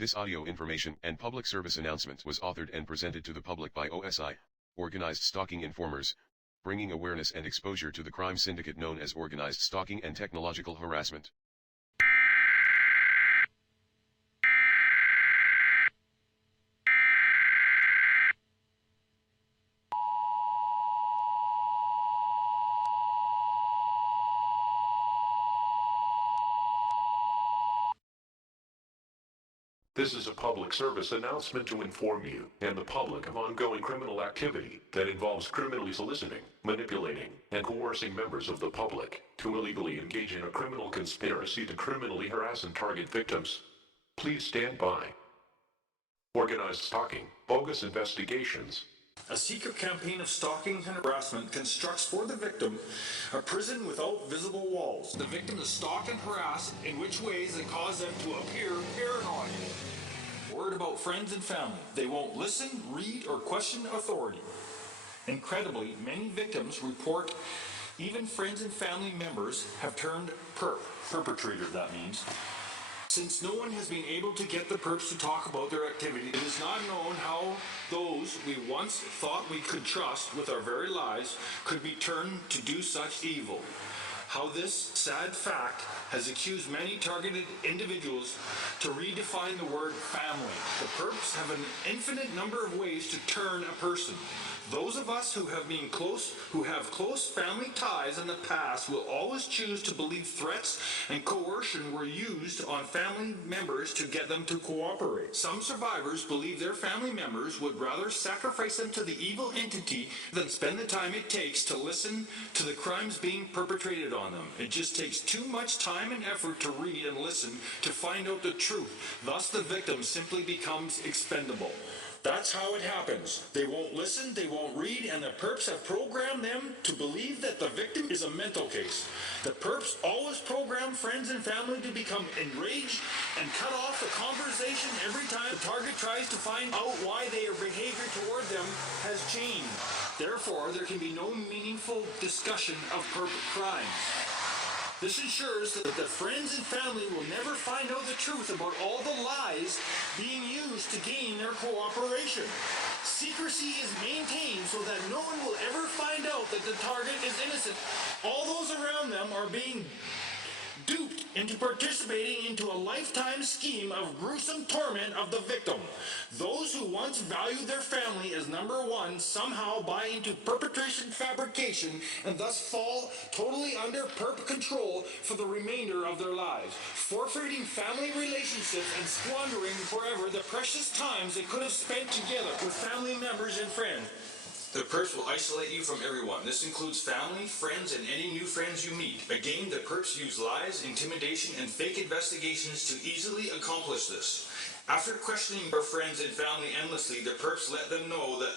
This audio information and public service announcement was authored and presented to the public by OSI, Organized Stalking Informers, bringing awareness and exposure to the crime syndicate known as Organized Stalking and Technological Harassment. This is a public service announcement to inform you and the public of ongoing criminal activity that involves criminally soliciting, manipulating, and coercing members of the public to illegally engage in a criminal conspiracy to criminally harass and target victims. Please stand by. Organized Stalking Bogus Investigations. A secret campaign of stalking and harassment constructs for the victim a prison without visible walls. The victim is stalked and harassed in which ways that cause them to appear paranoid. Worried about friends and family. They won't listen, read, or question authority. Incredibly, many victims report even friends and family members have turned perpetrators, that means. Since no one has been able to get the perps to talk about their activity, it is not known how those we once thought we could trust with our very lives could be turned to do such evil. How this sad fact has accused many targeted individuals to redefine the word family. The perps have an infinite number of ways to turn a person. Those of us who have close family ties in the past will always choose to believe threats and coercion were used on family members to get them to cooperate. Some survivors believe their family members would rather sacrifice them to the evil entity than spend the time it takes to listen to the crimes being perpetrated on them. It just takes too much time and effort to read and listen to find out the truth. Thus the victim simply becomes expendable. That's how it happens. They won't listen, they won't read, and the perps have programmed them to believe that the victim is a mental case. The perps always program friends and family to become enraged and cut off the conversation every time the target tries to find out why their behavior toward them has changed. Therefore, there can be no meaningful discussion of perp crimes. This ensures that the friends and family will never find out the truth about all the lies being used to gain their cooperation. Secrecy is maintained so that no one will ever find out that the target is innocent. All those around them are being duped into participating into a lifetime scheme of gruesome torment of the victim. Those who once valued their family as number one somehow buy into perpetration fabrication and thus fall totally under perp control for the remainder of their lives, forfeiting family relationships and squandering forever the precious times they could have spent together with family members and friends. The perps will isolate you from everyone. This includes family, friends, and any new friends you meet. Again, the perps use lies, intimidation, and fake investigations to easily accomplish this. After questioning your friends and family endlessly, the perps let them know that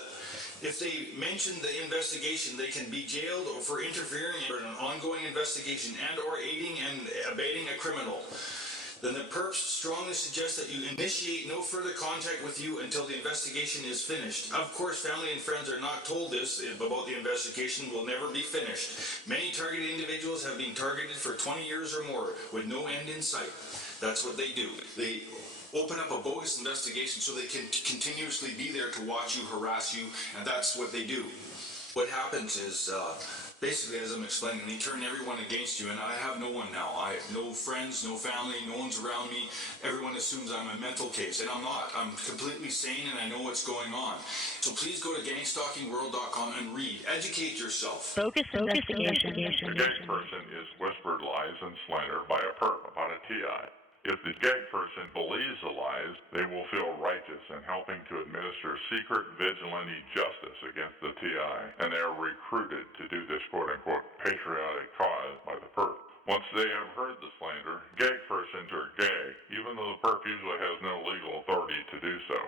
if they mention the investigation, they can be jailed for interfering in an ongoing investigation and or aiding and abetting a criminal. Then the perps strongly suggest that you initiate no further contact with you until the investigation is finished. Of course, family and friends are not told this about the investigation will never be finished. Many targeted individuals have been targeted for 20 years or more with no end in sight. That's what they do. They open up a bogus investigation so they can continuously be there to watch you, harass you, and that's what they do. What happens is, basically, as I'm explaining, they turn everyone against you, and I have no one now. I have no friends, no family, no one's around me. Everyone assumes I'm a mental case, and I'm not. I'm completely sane, and I know what's going on. So please go to gangstalkingworld.com and read. Educate yourself. Bogus investigation. The gag person is whispered lies and slander by a perp about a TI. If the gag person believes the lies, they will feel righteous in helping to administer secret vigilante justice against the TI, and they are recruited to do this quote-unquote patriotic cause by the perp. Once they have heard the slander, gag persons are gagged, even though the perp usually has no legal authority to do so.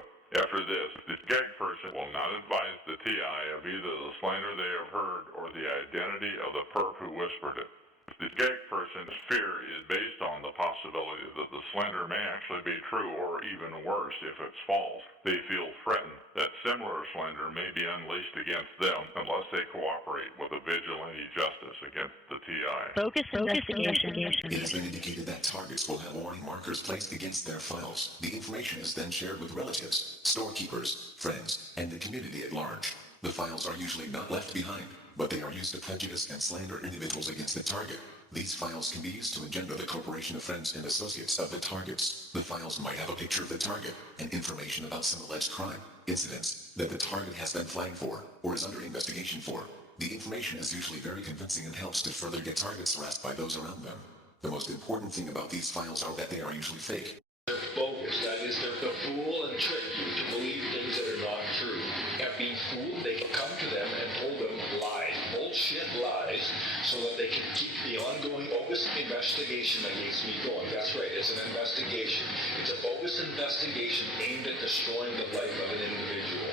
After this, the gag person will not advise the TI of either the slander they have heard or the identity of the perp who whispered it. The The gag person's fear is based on the possibility that the slander may actually be true, or even worse, if it's false. They feel threatened that similar slander may be unleashed against them unless they cooperate with a vigilante justice against the TI. Bogus investigation. It has been indicated that targets will have warning markers placed against their files. The information is then shared with relatives, storekeepers, friends, and the community at large. The files are usually not left behind, but they are used to prejudice and slander individuals against the target. These files can be used to engender the corporation of friends and associates of the targets. The files might have a picture of the target and information about some alleged crime, incidents that the target has been flagged for or is under investigation for. The information is usually very convincing and helps to further get targets harassed by those around them. The most important thing about these files are that they are usually fake. They're bogus. That is, they're to fool and trick you to believe things that are not true. And being fooled, they can come to them and told them lies, bullshit lies, so that they can keep the ongoing bogus investigation against me going. That's right, it's an investigation. It's a bogus investigation aimed at destroying the life of an individual.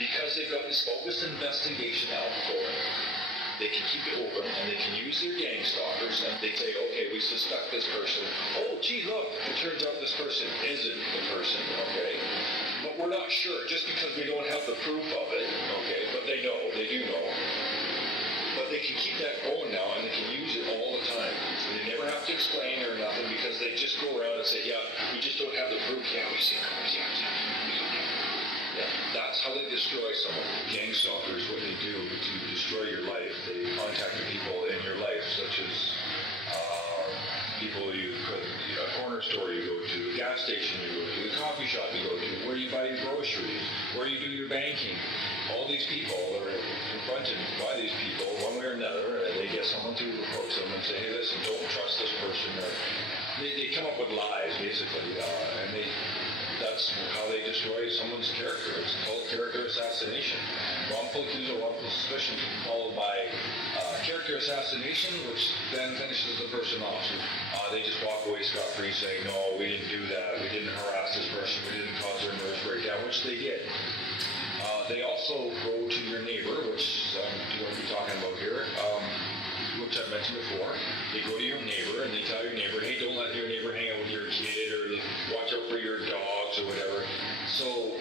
Because they've got this bogus investigation out for it, they can keep it open, and they can use their gang stalkers, and they say, okay, we suspect this person. Oh, gee, look, it turns out this person isn't the person, okay? But we're not sure, just because we don't have the proof of it, okay? But they know, they do know. But they can keep that going now, and they can use it all the time. They never have to explain or nothing, because they just go around and say, yeah, we just don't have the proof. Yeah, we see it. Yeah, that's how they destroy someone. Gang stalkers, what they do to destroy your life, they contact the people in your life, such as people you could, a corner store you go to, a gas station you go to, a coffee shop you go to, where you buy your groceries, where you do your banking. All these people are confronted by these people one way or another, and they get someone to approach them and say, hey, listen, don't trust this person. Or they come up with lies, basically, and that's how they destroy someone's character. It's called character assassination. Wrongful accusal, wrongful suspicion, followed by character assassination, which then finishes the person off. They just walk away scot-free saying, no, we didn't do that, we didn't harass this person, we didn't cause their nervous breakdown, which they did. They also go to your neighbor, which I'm going to be talking about here, which I've mentioned before. They go to your neighbor and they tell your neighbor, hey, don't let your neighbor hang out with your kid, or watch out for your dogs or whatever. So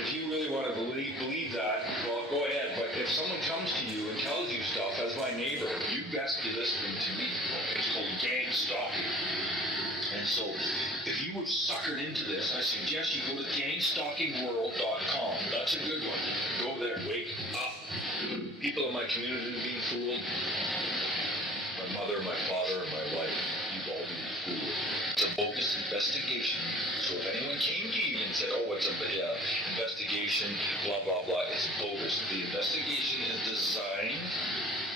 if you really want to believe that, well, go ahead. But if someone comes to you and tells you stuff as my neighbor, you best be listening to me. It's called gang stalking. And so, if you were suckered into this, I suggest you go to gangstalkingworld.com. That's a good one. Go there, wake up. People in my community are being fooled. My mother, my father, my wife, you've all been fooled. It's a bogus investigation. So if anyone came to you and said, oh, it's a investigation, blah, blah, blah, it's bogus. The investigation is designed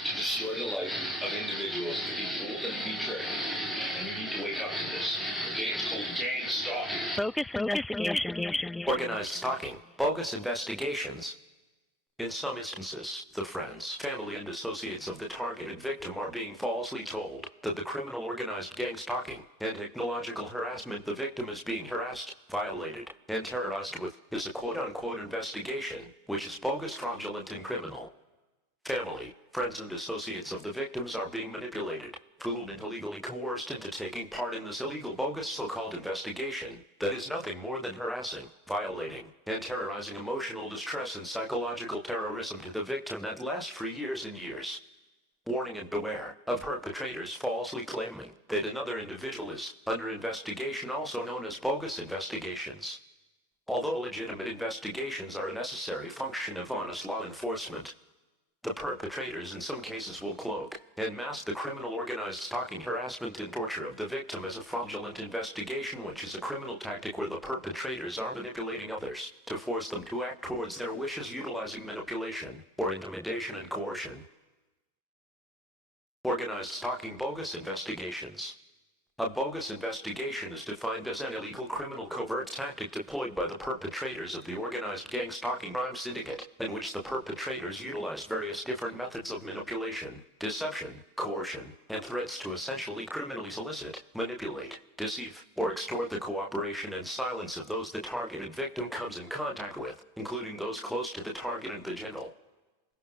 to destroy the life of individuals, to be fooled and to be tricked. And you need to wake up to this. Okay, it's called gang stalking. Bogus investigation. Organized stalking, bogus investigations. In some instances, the friends, family, and associates of the targeted victim are being falsely told that the criminal organized gang stalking and technological harassment the victim is being harassed, violated, and terrorized with is a quote-unquote investigation, which is bogus, fraudulent, and criminal. Family, friends, and associates of the victims are being manipulated, fooled, and illegally coerced into taking part in this illegal, bogus so-called investigation that is nothing more than harassing, violating, and terrorizing emotional distress and psychological terrorism to the victim that lasts for years and years. Warning and beware of perpetrators falsely claiming that another individual is under investigation, also known as bogus investigations. Although legitimate investigations are a necessary function of honest law enforcement, the perpetrators in some cases will cloak and mask the criminal organized stalking, harassment, and torture of the victim as a fraudulent investigation, which is a criminal tactic where the perpetrators are manipulating others to force them to act towards their wishes utilizing manipulation or intimidation and coercion. Organized stalking bogus investigations. A bogus investigation is defined as an illegal criminal covert tactic deployed by the perpetrators of the Organized Gang Stalking Crime Syndicate, in which the perpetrators utilize various different methods of manipulation, deception, coercion, and threats to essentially criminally solicit, manipulate, deceive, or extort the cooperation and silence of those the targeted victim comes in contact with, including those close to the target and the general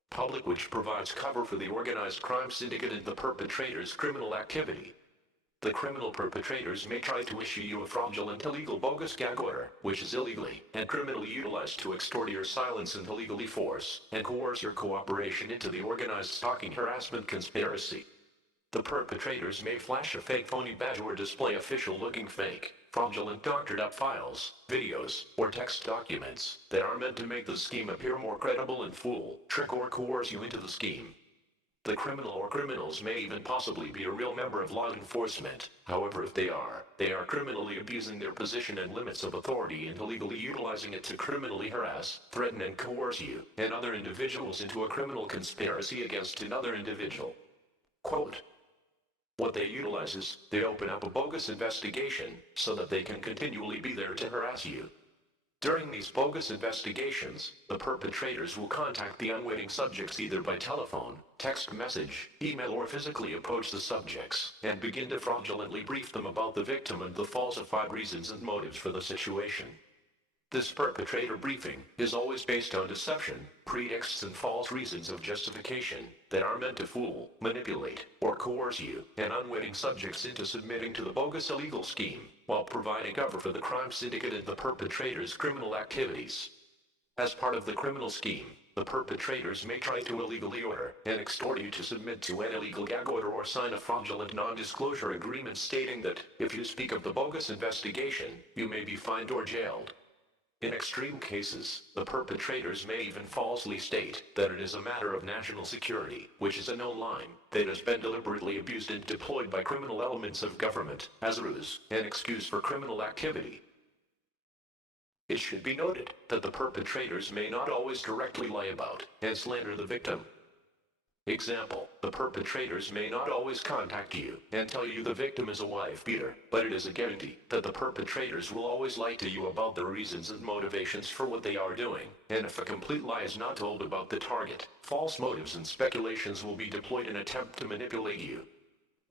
Public, which provides cover for the organized crime syndicate and the perpetrators' criminal activity. The criminal perpetrators may try to issue you a fraudulent, illegal, bogus gag order, which is illegally and criminally utilized to extort your silence and illegally force and coerce your cooperation into the Organized Stalking Harassment Conspiracy. The perpetrators may flash a fake phony badge or display official-looking fake, fraudulent doctored-up files, videos, or text documents that are meant to make the scheme appear more credible and fool, trick, or coerce you into the scheme. The criminal or criminals may even possibly be a real member of law enforcement. However, if they are criminally abusing their position and limits of authority and illegally utilizing it to criminally harass, threaten, and coerce you and other individuals into a criminal conspiracy against another individual. Quote, what they utilize is, they open up a bogus investigation so that they can continually be there to harass you. During these bogus investigations, the perpetrators will contact the unwitting subjects either by telephone, text message, email, or physically approach the subjects and begin to fraudulently brief them about the victim and the falsified reasons and motives for the situation. This perpetrator briefing is always based on deception, pretexts, and false reasons of justification that are meant to fool, manipulate, or coerce you and unwitting subjects into submitting to the bogus illegal scheme, while providing cover for the crime syndicate and the perpetrators' criminal activities. As part of the criminal scheme, the perpetrators may try to illegally order and extort you to submit to an illegal gag order or sign a fraudulent non-disclosure agreement stating that, if you speak of the bogus investigation, you may be fined or jailed. In extreme cases, the perpetrators may even falsely state that it is a matter of national security, which is a known line that has been deliberately abused and deployed by criminal elements of government as a ruse and excuse for criminal activity. It should be noted that the perpetrators may not always directly lie about and slander the victim. Example, the perpetrators may not always contact you and tell you the victim is a wife beater, but it is a guarantee that the perpetrators will always lie to you about the reasons and motivations for what they are doing, and if a complete lie is not told about the target, false motives and speculations will be deployed in an attempt to manipulate you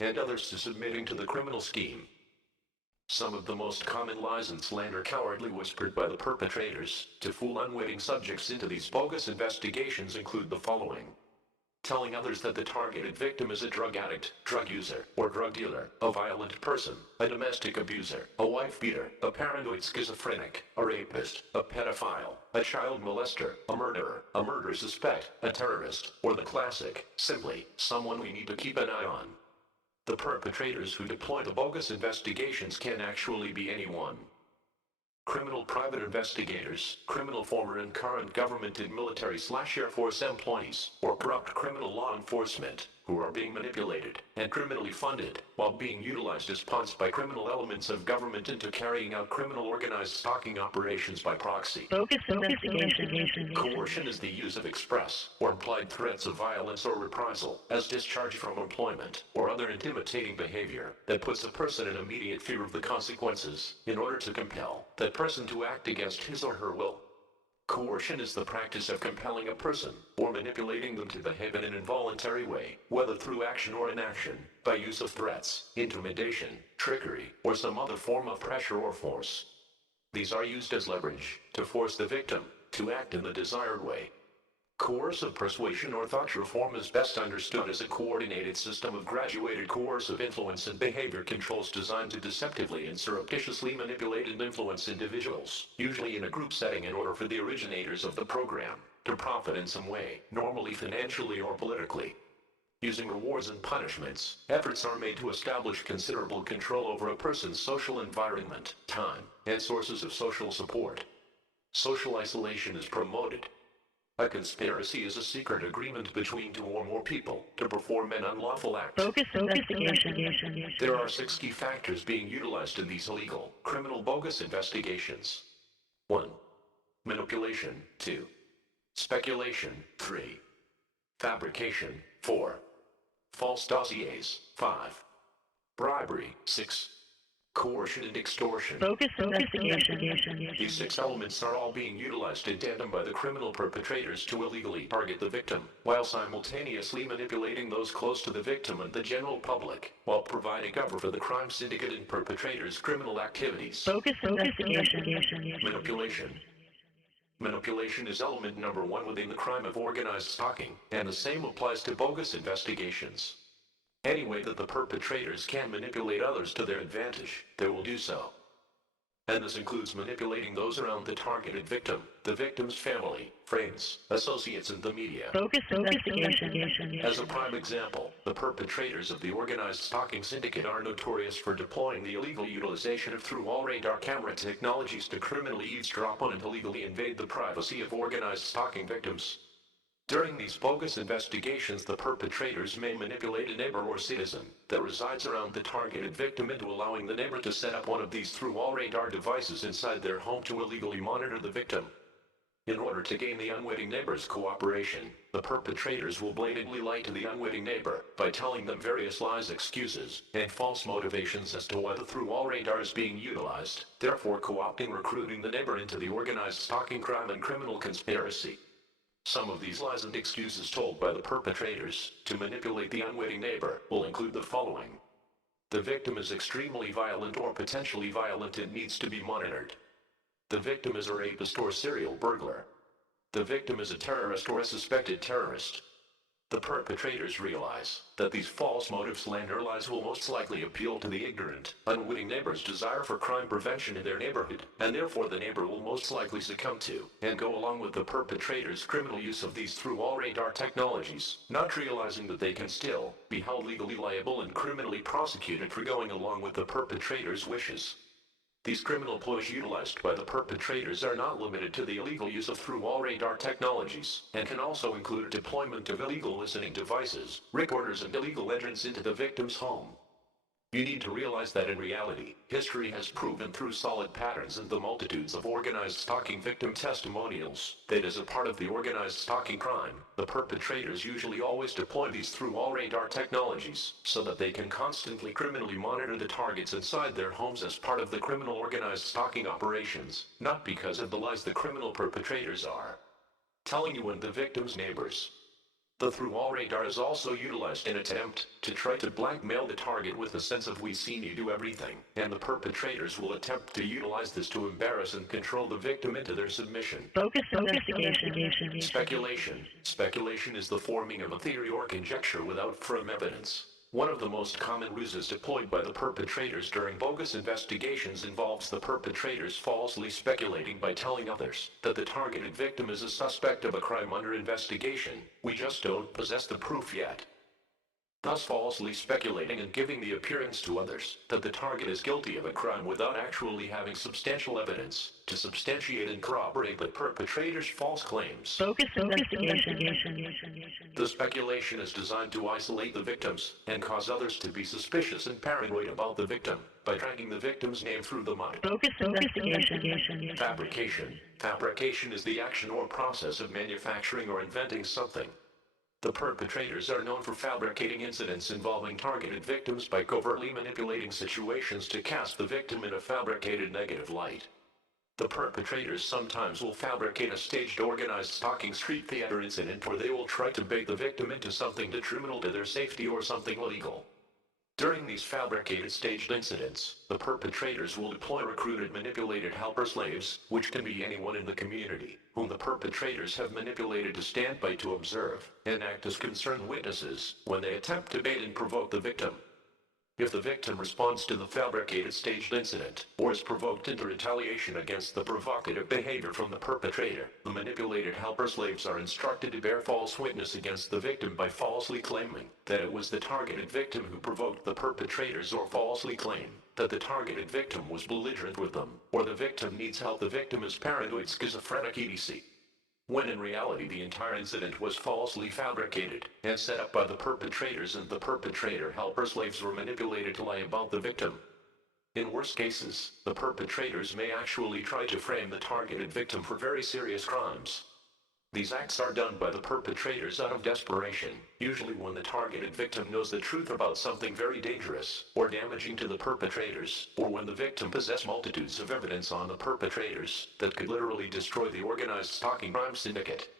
and others to submitting to the criminal scheme. Some of the most common lies and slander cowardly whispered by the perpetrators to fool unwitting subjects into these bogus investigations include the following. Telling others that the targeted victim is a drug addict, drug user, or drug dealer, a violent person, a domestic abuser, a wife beater, a paranoid schizophrenic, a rapist, a pedophile, a child molester, a murderer, a murder suspect, a terrorist, or the classic, simply, someone we need to keep an eye on. The perpetrators who deploy the bogus investigations can actually be anyone. Criminal private investigators, criminal former and current government and military/Air Force employees, or corrupt criminal law enforcement, who are being manipulated and criminally funded while being utilized as punts by criminal elements of government into carrying out criminal organized stalking operations by proxy. Bogus investigation. Coercion is the use of express or implied threats of violence or reprisal as discharge from employment or other intimidating behavior that puts a person in immediate fear of the consequences in order to compel that person to act against his or her will. Coercion is the practice of compelling a person or manipulating them to behave in an involuntary way, whether through action or inaction, by use of threats, intimidation, trickery, or some other form of pressure or force. These are used as leverage to force the victim to act in the desired way. Coercive persuasion or thought reform is best understood as a coordinated system of graduated coercive influence and behavior controls designed to deceptively and surreptitiously manipulate and influence individuals, usually in a group setting, in order for the originators of the program to profit in some way, normally financially or politically. Using rewards and punishments, efforts are made to establish considerable control over a person's social environment, time, and sources of social support. Social isolation is promoted. A conspiracy is a secret agreement between two or more people to perform an unlawful act. Bogus investigation. There are 6 key factors being utilized in these illegal, criminal bogus investigations. 1. Manipulation. 2. Speculation. 3. Fabrication. 4. False dossiers. 5. Bribery. 6. Coercion and extortion. Bogus investigation. These 6 elements are all being utilized in tandem by the criminal perpetrators to illegally target the victim, while simultaneously manipulating those close to the victim and the general public, while providing cover for the crime syndicate and perpetrators' criminal activities. Bogus investigation. Manipulation. Manipulation is element number one within the crime of organized stalking, and the same applies to bogus investigations. Any way that the perpetrators can manipulate others to their advantage, they will do so. And this includes manipulating those around the targeted victim, the victim's family, friends, associates, and the media. Bogus investigation. As a prime example, the perpetrators of the Organized Stalking Syndicate are notorious for deploying the illegal utilization of through-all-radar camera technologies to criminally eavesdrop on and illegally invade the privacy of organized stalking victims. During these bogus investigations, the perpetrators may manipulate a neighbor or citizen that resides around the targeted victim into allowing the neighbor to set up one of these through-all-radar devices inside their home to illegally monitor the victim. In order to gain the unwitting neighbor's cooperation, the perpetrators will blatantly lie to the unwitting neighbor by telling them various lies, excuses, and false motivations as to why the through-all-radar is being utilized, therefore co-opting recruiting the neighbor into the organized stalking crime and criminal conspiracy. Some of these lies and excuses told by the perpetrators to manipulate the unwitting neighbor will include the following. The victim is extremely violent or potentially violent and needs to be monitored. The victim is a rapist or serial burglar. The victim is a terrorist or a suspected terrorist. The perpetrators realize that these false motive slander lies will most likely appeal to the ignorant, unwitting neighbor's desire for crime prevention in their neighborhood, and therefore the neighbor will most likely succumb to and go along with the perpetrators' criminal use of these through-all-radar technologies, not realizing that they can still be held legally liable and criminally prosecuted for going along with the perpetrators' wishes. These criminal ploys utilized by the perpetrators are not limited to the illegal use of through-all-radar technologies, and can also include deployment of illegal listening devices, recorders, and illegal entrance into the victim's home. You need to realize that in reality, history has proven through solid patterns and the multitudes of organized stalking victim testimonials that as a part of the organized stalking crime, the perpetrators usually always deploy these through-all-radar technologies so that they can constantly criminally monitor the targets inside their homes as part of the criminal organized stalking operations, not because of the lies the criminal perpetrators are telling you and the victim's neighbors. The through-all-radar is also utilized in an attempt to try to blackmail the target with a sense of "we've seen you do everything," and the perpetrators will attempt to utilize this to embarrass and control the victim into their submission. Bogus investigation. Speculation. Speculation is the forming of a theory or conjecture without firm evidence. One of the most common ruses deployed by the perpetrators during bogus investigations involves the perpetrators falsely speculating by telling others that the targeted victim is a suspect of a crime under investigation. We just don't possess the proof yet. Thus falsely speculating and giving the appearance to others that the target is guilty of a crime without actually having substantial evidence to substantiate and corroborate the perpetrator's false claims. Bogus investigation. The speculation is designed to isolate the victims and cause others to be suspicious and paranoid about the victim by dragging the victim's name through the mud. Bogus investigation. Fabrication. Fabrication is the action or process of manufacturing or inventing something. The perpetrators are known for fabricating incidents involving targeted victims by covertly manipulating situations to cast the victim in a fabricated negative light. The perpetrators sometimes will fabricate a staged organized stalking street theater incident where they will try to bait the victim into something detrimental to their safety or something illegal. During these fabricated staged incidents, the perpetrators will deploy recruited manipulated helper slaves, which can be anyone in the community, whom the perpetrators have manipulated to stand by to observe and act as concerned witnesses when they attempt to bait and provoke the victim. If the victim responds to the fabricated staged incident, or is provoked into retaliation against the provocative behavior from the perpetrator, the manipulated helper slaves are instructed to bear false witness against the victim by falsely claiming that it was the targeted victim who provoked the perpetrators, or falsely claim that the targeted victim was belligerent with them, or the victim needs help, the victim is paranoid, schizophrenic, etc. When in reality the entire incident was falsely fabricated and set up by the perpetrators, and the perpetrator helper slaves were manipulated to lie about the victim. In worst cases, the perpetrators may actually try to frame the targeted victim for very serious crimes. These acts are done by the perpetrators out of desperation, usually when the targeted victim knows the truth about something very dangerous or damaging to the perpetrators, or when the victim possesses multitudes of evidence on the perpetrators that could literally destroy the Organized Stalking Crime Syndicate.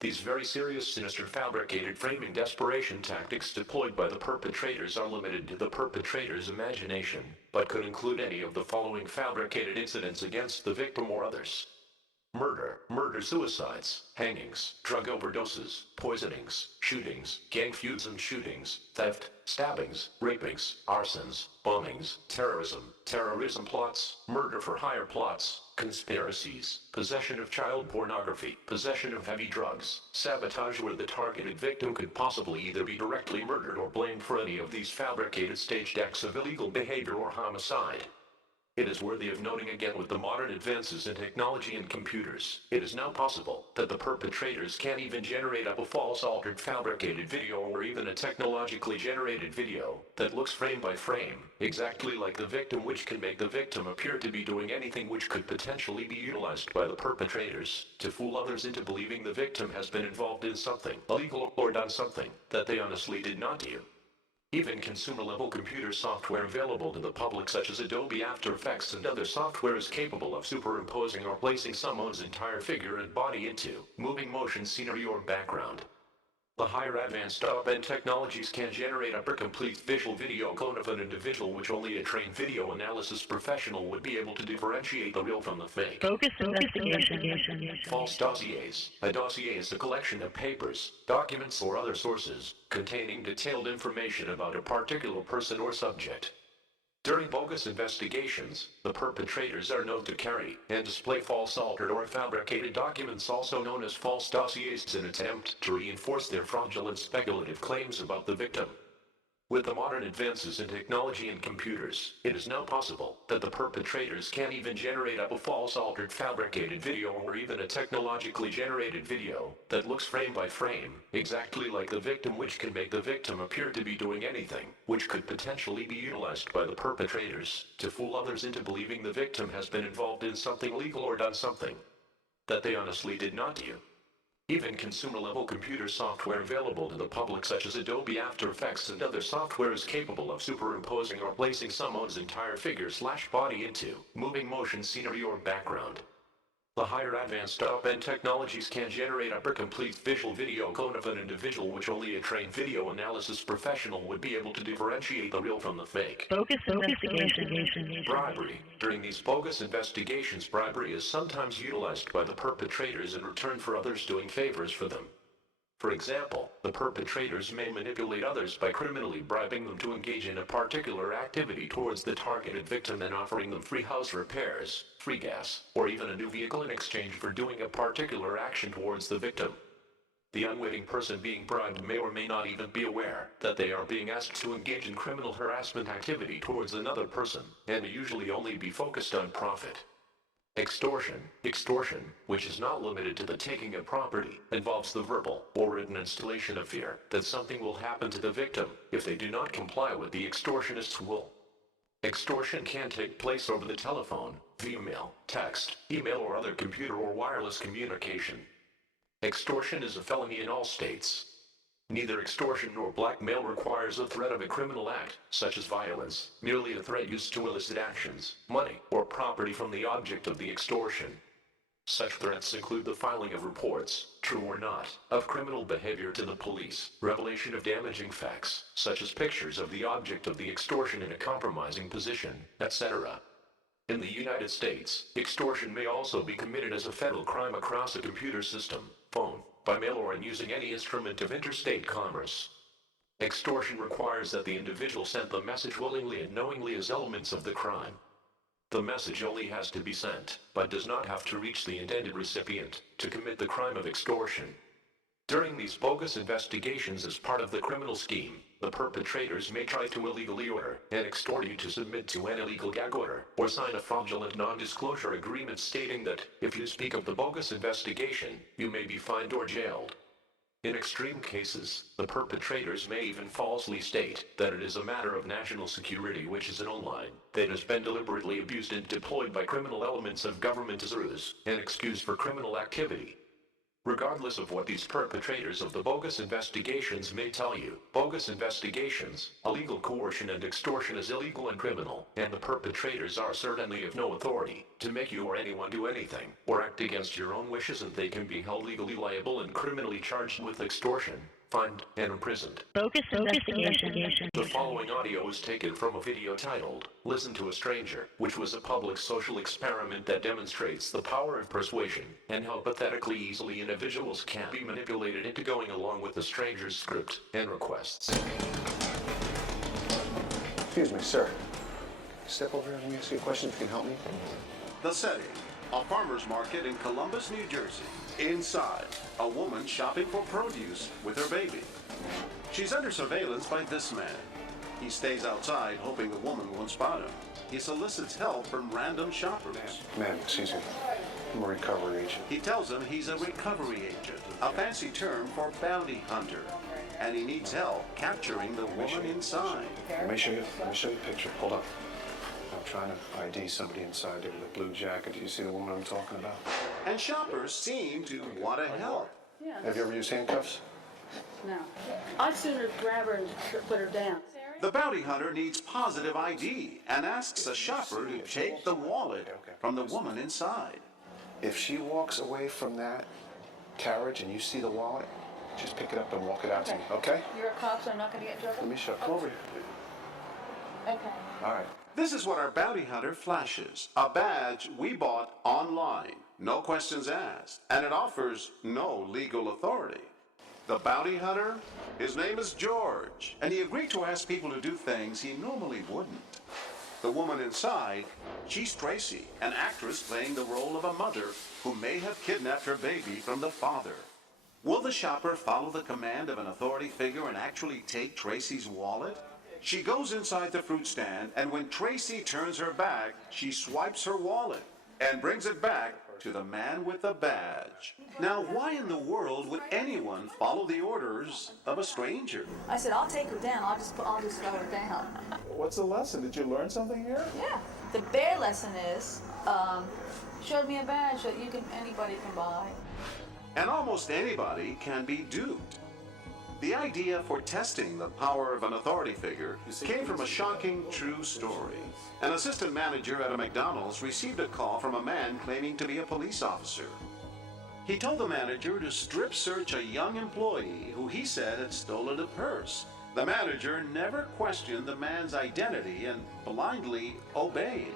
These very serious, sinister, fabricated framing desperation tactics deployed by the perpetrators are limited to the perpetrator's imagination, but could include any of the following fabricated incidents against the victim or others. murder-suicides, hangings, drug overdoses, poisonings, shootings, gang feuds and shootings, theft, stabbings, rapings, arsons, bombings, terrorism plots, murder-for-hire plots, conspiracies, possession of child pornography, possession of heavy drugs, sabotage where the targeted victim could possibly either be directly murdered or blamed for any of these fabricated staged acts of illegal behavior or homicide. It is worthy of noting again with the modern advances in technology and computers, it is now possible that the perpetrators can't even generate up a false altered fabricated video or even a technologically generated video that looks frame by frame, exactly like the victim, which can make the victim appear to be doing anything which could potentially be utilized by the perpetrators to fool others into believing the victim has been involved in something illegal or done something that they honestly did not do. Even consumer-level computer software available to the public such as Adobe After Effects and other software is capable of superimposing or placing someone's entire figure and body into moving motion scenery or background. The higher advanced top-end technologies can generate a complete visual video clone of an individual, which only a trained video analysis professional would be able to differentiate the real from the fake. Bogus investigation. False dossiers. A dossier is a collection of papers, documents, or other sources containing detailed information about a particular person or subject. During bogus investigations, the perpetrators are known to carry and display false, altered, or fabricated documents, also known as false dossiers, in an attempt to reinforce their fraudulent speculative claims about the victim. With the modern advances in technology and computers, it is now possible that the perpetrators can't even generate up a false, altered, fabricated video or even a technologically generated video that looks frame by frame, exactly like the victim, which can make the victim appear to be doing anything, which could potentially be utilized by the perpetrators to fool others into believing the victim has been involved in something illegal or done something that they honestly did not do. Even consumer-level computer software available to the public such as Adobe After Effects and other software is capable of superimposing or placing someone's entire figure/body into moving motion scenery or background. The higher advanced top-end technologies can generate a complete visual video clone of an individual, which only a trained video analysis professional would be able to differentiate the real from the fake. Bogus investigation. Bribery. During these bogus investigations, bribery is sometimes utilized by the perpetrators in return for others doing favors for them. For example, the perpetrators may manipulate others by criminally bribing them to engage in a particular activity towards the targeted victim and offering them free house repairs, free gas, or even a new vehicle in exchange for doing a particular action towards the victim. The unwitting person being bribed may or may not even be aware that they are being asked to engage in criminal harassment activity towards another person, and usually only be focused on profit. Extortion, which is not limited to the taking of property, involves the verbal or written installation of fear that something will happen to the victim if they do not comply with the extortionist's will. Extortion can take place over the telephone, via mail, text, email, or other computer or wireless communication. Extortion is a felony in all states. Neither extortion nor blackmail requires a threat of a criminal act, such as violence, merely a threat used to elicit actions, money, or property from the object of the extortion. Such threats include the filing of reports, true or not, of criminal behavior to the police, revelation of damaging facts, such as pictures of the object of the extortion in a compromising position, etc. In the United States, extortion may also be committed as a federal crime across a computer system, phone, by mail, or in using any instrument of interstate commerce. Extortion requires that the individual sent the message willingly and knowingly as elements of the crime. The message only has to be sent, but does not have to reach the intended recipient to commit the crime of extortion. During these bogus investigations as part of the criminal scheme, the perpetrators may try to illegally order and extort you to submit to an illegal gag order, or sign a fraudulent non-disclosure agreement stating that, if you speak of the bogus investigation, you may be fined or jailed. In extreme cases, the perpetrators may even falsely state that it is a matter of national security, which is an online that has been deliberately abused and deployed by criminal elements of government as a ruse and excuse for criminal activity. Regardless of what these perpetrators of the bogus investigations may tell you, bogus investigations, illegal coercion and extortion is illegal and criminal, and the perpetrators are certainly of no authority to make you or anyone do anything, or act against your own wishes, and they can be held legally liable and criminally charged with extortion, fined, and imprisoned. Bogus investigation. The following audio is taken from a video titled, Listen to a Stranger, which was a public social experiment that demonstrates the power of persuasion and how pathetically easily individuals can be manipulated into going along with the stranger's script and requests. Excuse me, sir. Step over here and let me ask you a question if you can help me. The setting, a farmer's market in Columbus, New Jersey. Inside, a woman shopping for produce with her baby. She's under surveillance by this man. He stays outside hoping the woman won't spot him. He solicits help from random shoppers. Ma'am, excuse me. I'm a recovery agent. He tells them he's a recovery agent, a fancy term for bounty hunter, and he needs help capturing the woman inside. Let me show you a picture. Hold on. I'm trying to ID somebody inside there with a blue jacket. Do you see the woman I'm talking about? And shoppers seem to want to help. Yeah. Have you ever used handcuffs? No. I'd sooner grab her and put her down. The bounty hunter needs positive ID and asks a shopper to take the wallet from the woman inside. If she walks away from that carriage and you see the wallet, just pick it up and walk it out to me, okay? You're a cop, so I'm not going to get in trouble? Let me show. Come over here. Okay. All right. This is what our bounty hunter flashes. A badge we bought online. No questions asked. And it offers no legal authority. The bounty hunter, his name is George. And he agreed to ask people to do things he normally wouldn't. The woman inside, she's Tracy, an actress playing the role of a mother who may have kidnapped her baby from the father. Will the shopper follow the command of an authority figure and actually take Tracy's wallet? She goes inside the fruit stand, and when Tracy turns her back, she swipes her wallet and brings it back to the man with the badge. Now, why in the world would anyone follow the orders of a stranger? I said, I'll take her down. I'll just throw her down. What's the lesson? Did you learn something here? Yeah. The bare lesson is, showed me a badge that anybody can buy. And almost anybody can be duped. The idea for testing the power of an authority figure came from a shocking true story. An assistant manager at a McDonald's received a call from a man claiming to be a police officer. He told the manager to strip search a young employee who he said had stolen a purse. The manager never questioned the man's identity and blindly obeyed.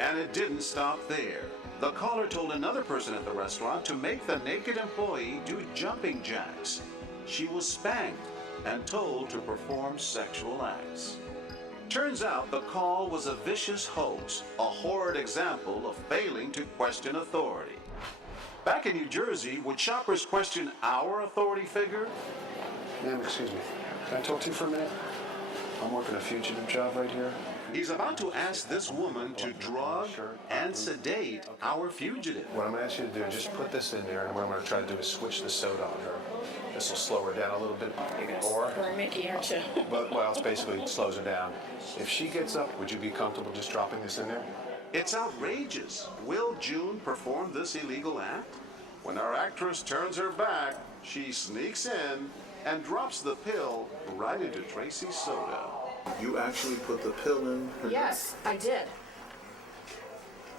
And it didn't stop there. The caller told another person at the restaurant to make the naked employee do jumping jacks. She was spanked and told to perform sexual acts. Turns out the call was a vicious hoax, a horrid example of failing to question authority. Back in New Jersey, would shoppers question our authority figure? Ma'am, excuse me. Can I talk to you for a minute? I'm working a fugitive job right here. He's about to ask this woman to drug and sedate our fugitive. What I'm going to ask you to do is just put this in there, and what I'm going to try to do is switch the soda on her. This will slow her down a little bit. Or Mickey, aren't you? Well, it's basically slows her down. If she gets up, would you be comfortable just dropping this in there? It's outrageous. Will June perform this illegal act? When our actress turns her back, she sneaks in and drops the pill right into Tracy's soda. You actually put the pill in her Yes, I did.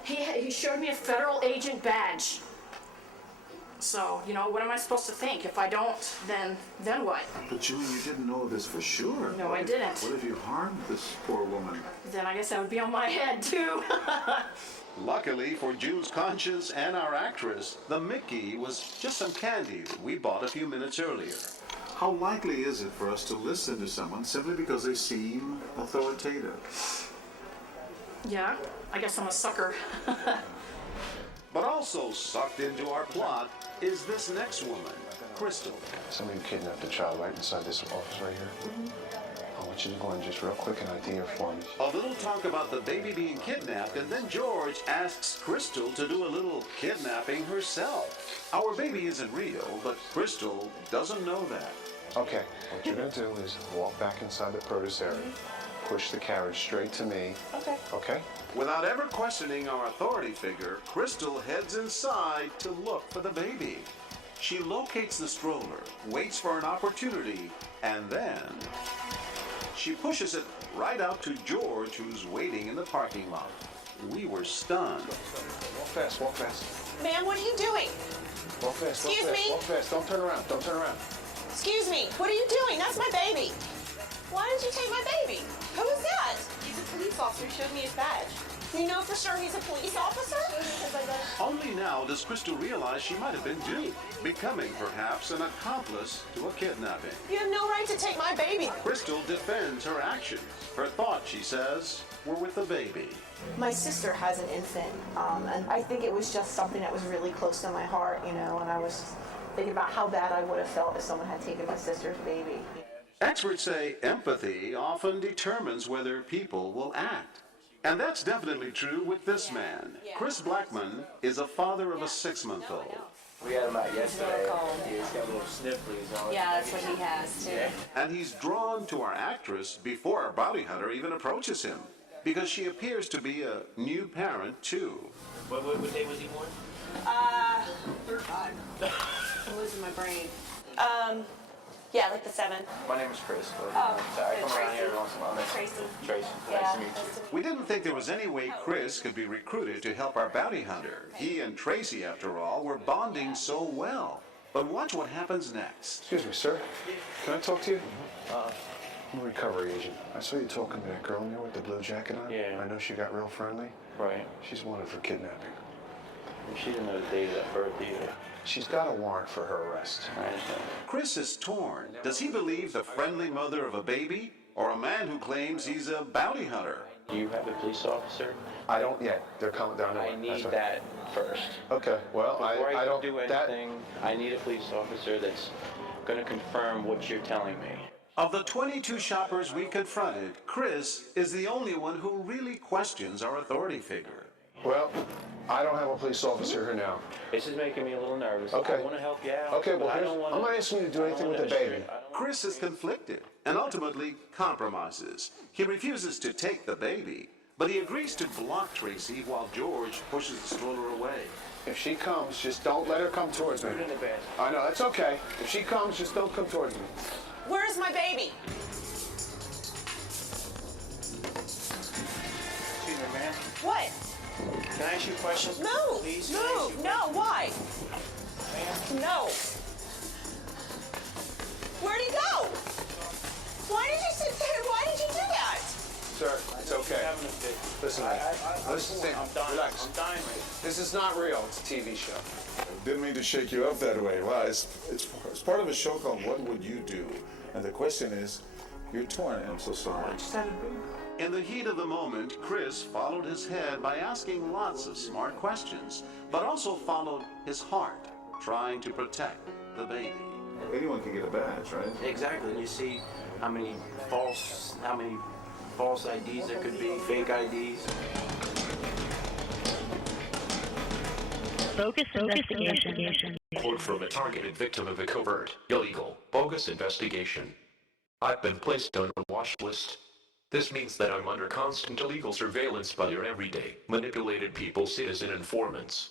He showed me a federal agent badge. So, what am I supposed to think? If I don't, then what? But June, you didn't know this for sure. No, I didn't. What if you harmed this poor woman? Then I guess that would be on my head, too. Luckily for June's conscience and our actress, the Mickey was just some candy that we bought a few minutes earlier. How likely is it for us to listen to someone simply because they seem authoritative? Yeah, I guess I'm a sucker. But also sucked into our plot is this next woman, Crystal. Somebody kidnapped a child right inside this office right here. I want you to go in just real quick and ID her for me. A little talk about the baby being kidnapped, and then George asks Crystal to do a little kidnapping herself. Our baby isn't real, but Crystal doesn't know that. Okay, what you're going to do is walk back inside the produce area. Push the carriage straight to me. Okay. Okay? Without ever questioning our authority figure, Crystal heads inside to look for the baby. She locates the stroller, waits for an opportunity, and then she pushes it right out to George, who's waiting in the parking lot. We were stunned. Walk fast, walk fast. Man, what are you doing? Walk fast, Excuse walk fast, me? walk fast. Don't turn around, don't turn around. Excuse me, what are you doing? That's my baby. Why did you take my baby? Who is that? He's a police officer. He showed me his badge. You know for sure he's a police officer? Only now does Crystal realize she might have been duped, becoming perhaps an accomplice to a kidnapping. You have no right to take my baby. Crystal defends her actions. Her thoughts, she says, were with the baby. My sister has an infant, and I think it was just something that was really close to my heart, you know, and I was thinking about how bad I would have felt if someone had taken my sister's baby. Experts say empathy often determines whether people will act. And that's definitely true with this man. Chris Blackman is a father of a 6-month-old. We had him out yesterday. He's got a little sniffles on. Yeah, that's what he has too. And he's drawn to our actress before our bounty hunter even approaches him, because she appears to be a new parent too. What day was he born? Third time. I'm losing my brain. Yeah, like the 7th. My name is Chris. Oh, I come around Tracy. here once in a while. Tracy. Tracy. Yeah, Nice to meet nice you. to meet We didn't think there was any way Chris could be recruited to help our bounty hunter. He and Tracy, after all, were bonding so well. But watch what happens next. Excuse me, sir. Can I talk to you? I'm a recovery agent. I saw you talking to that girl in there with the blue jacket on. Yeah. I know she got real friendly. Right. She's wanted for kidnapping. She didn't know the date of that birth either. She's got a warrant for her arrest. I understand. Chris is torn. Does he believe the friendly mother of a baby, or a man who claims he's a bounty hunter? Do you have a police officer? I don't yet. They're coming down the I line. need That's right. that first. Okay, well, Before I don't do anything, I need a police officer that's going to confirm what you're telling me. Of the 22 shoppers we confronted, Chris is the only one who really questions our authority figure. Well, I don't have a police officer here now. This is making me a little nervous. Okay. I want to help you out. Okay, well, but I here's, don't wanna, I'm not asking you to do anything with the baby. Chris is conflicted and ultimately compromises. He refuses to take the baby, but he agrees to block Tracy while George pushes the stroller away. If she comes, just don't let her come towards me. Put it in the bed. I know, that's okay. If she comes, just don't come towards me. Where is my baby? Excuse me, ma'am. What? Can I ask you a question? No, Please? Can I no, ask you a no, why? question? No. Where'd he go? Why did you sit there? Why did you do that? Sir, it's okay. Having a fit. Listen, listen, I'm dying. relax. I'm dying, man. This is not real. It's a TV show. Didn't mean to shake you up that way. Wow, it's part of a show called What Would You Do? And the question is, you're torn. I'm so sorry. In the heat of the moment, Chris followed his head by asking lots of smart questions, but also followed his heart, trying to protect the baby. Anyone can get a badge, right? Exactly. You see how many false IDs there could be, fake IDs. Bogus investigation. Quote from a targeted victim of a covert, illegal, bogus investigation. I've been placed on a watch list. This means that I'm under constant illegal surveillance by your everyday, manipulated people, citizen informants.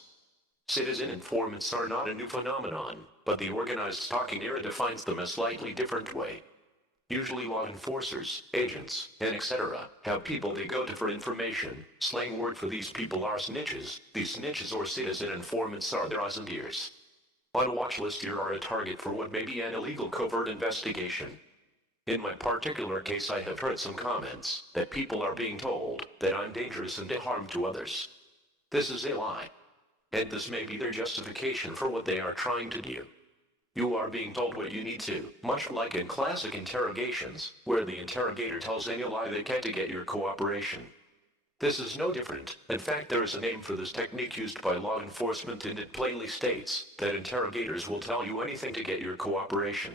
Citizen informants are not a new phenomenon, but the organized stalking era defines them a slightly different way. Usually law enforcers, agents, and etc. have people they go to for information. Slang word for these people are snitches. These snitches or citizen informants are their eyes and ears. On a watch list you are a target for what may be an illegal covert investigation. In my particular case I have heard some comments that people are being told that I'm dangerous and a harm to others. This is a lie. And this may be their justification for what they are trying to do. You are being told what you need to, much like in classic interrogations, where the interrogator tells any lie they can to get your cooperation. This is no different. In fact, there is a name for this technique used by law enforcement, and it plainly states that interrogators will tell you anything to get your cooperation.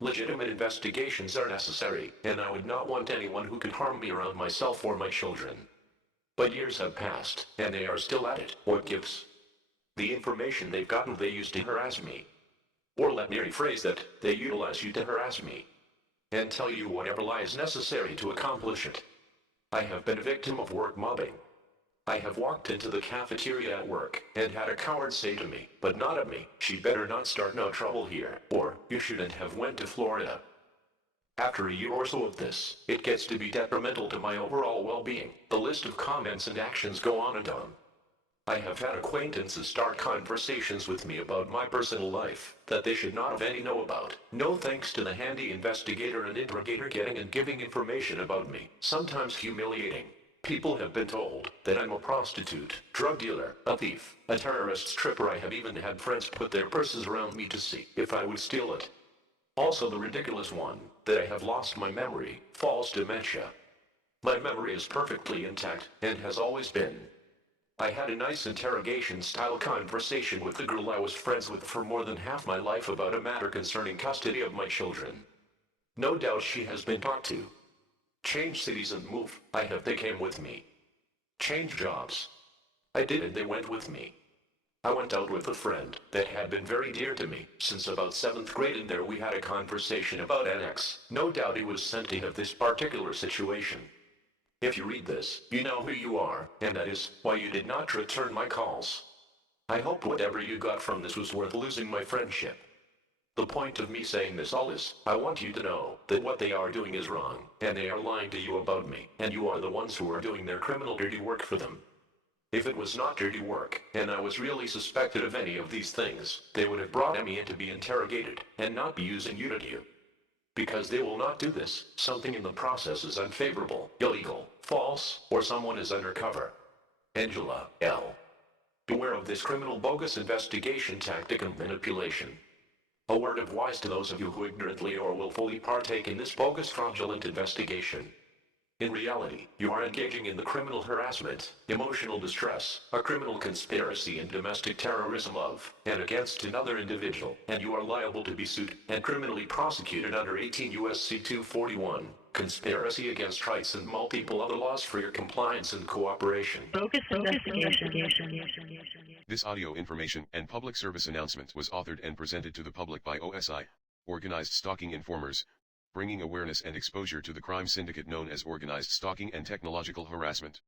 Legitimate investigations are necessary, and I would not want anyone who could harm me around myself or my children. But years have passed, and they are still at it. What gives? The information they've gotten they use to harass me. Or let me rephrase that, they utilize you to harass me. And tell you whatever lie is necessary to accomplish it. I have been a victim of work mobbing. I have walked into the cafeteria at work and had a coward say to me, but not at me, "She better not start no trouble here," or "You shouldn't have went to Florida." After a year or so of this, it gets to be detrimental to my overall well-being. The list of comments and actions go on and on. I have had acquaintances start conversations with me about my personal life that they should not have any know about. No thanks to the handy investigator and interrogator getting and giving information about me, sometimes humiliating. People have been told that I'm a prostitute, drug dealer, a thief, a terrorist stripper. I have even had friends put their purses around me to see if I would steal it. Also the ridiculous one, that I have lost my memory, false dementia. My memory is perfectly intact, and has always been. I had a nice interrogation-style conversation with the girl I was friends with for more than half my life about a matter concerning custody of my children. No doubt she has been talked to. Change cities and move, they came with me. Change jobs. I did and they went with me. I went out with a friend that had been very dear to me since about 7th grade, and there we had a conversation about an ex. No doubt he was scenting of this particular situation. If you read this, you know who you are, and that is why you did not return my calls. I hope whatever you got from this was worth losing my friendship. The point of me saying this all is, I want you to know that what they are doing is wrong, and they are lying to you about me, and you are the ones who are doing their criminal dirty work for them. If it was not dirty work, and I was really suspected of any of these things, they would have brought me in to be interrogated, and not be using you to do. Because they will not do this, something in the process is unfavorable, illegal, false, or someone is undercover. Angela L. Beware of this criminal bogus investigation tactic and manipulation. A word of wise to those of you who ignorantly or willfully partake in this bogus fraudulent investigation. In reality, you are engaging in the criminal harassment, emotional distress, a criminal conspiracy and domestic terrorism of, and against another individual, and you are liable to be sued and criminally prosecuted under 18 U.S.C. 241, conspiracy against rights and multiple other laws for your compliance and cooperation. Bogus investigation. This audio information and public service announcement was authored and presented to the public by OSI, Organized Stalking Informers, bringing awareness and exposure to the crime syndicate known as Organized Stalking and Technological Harassment.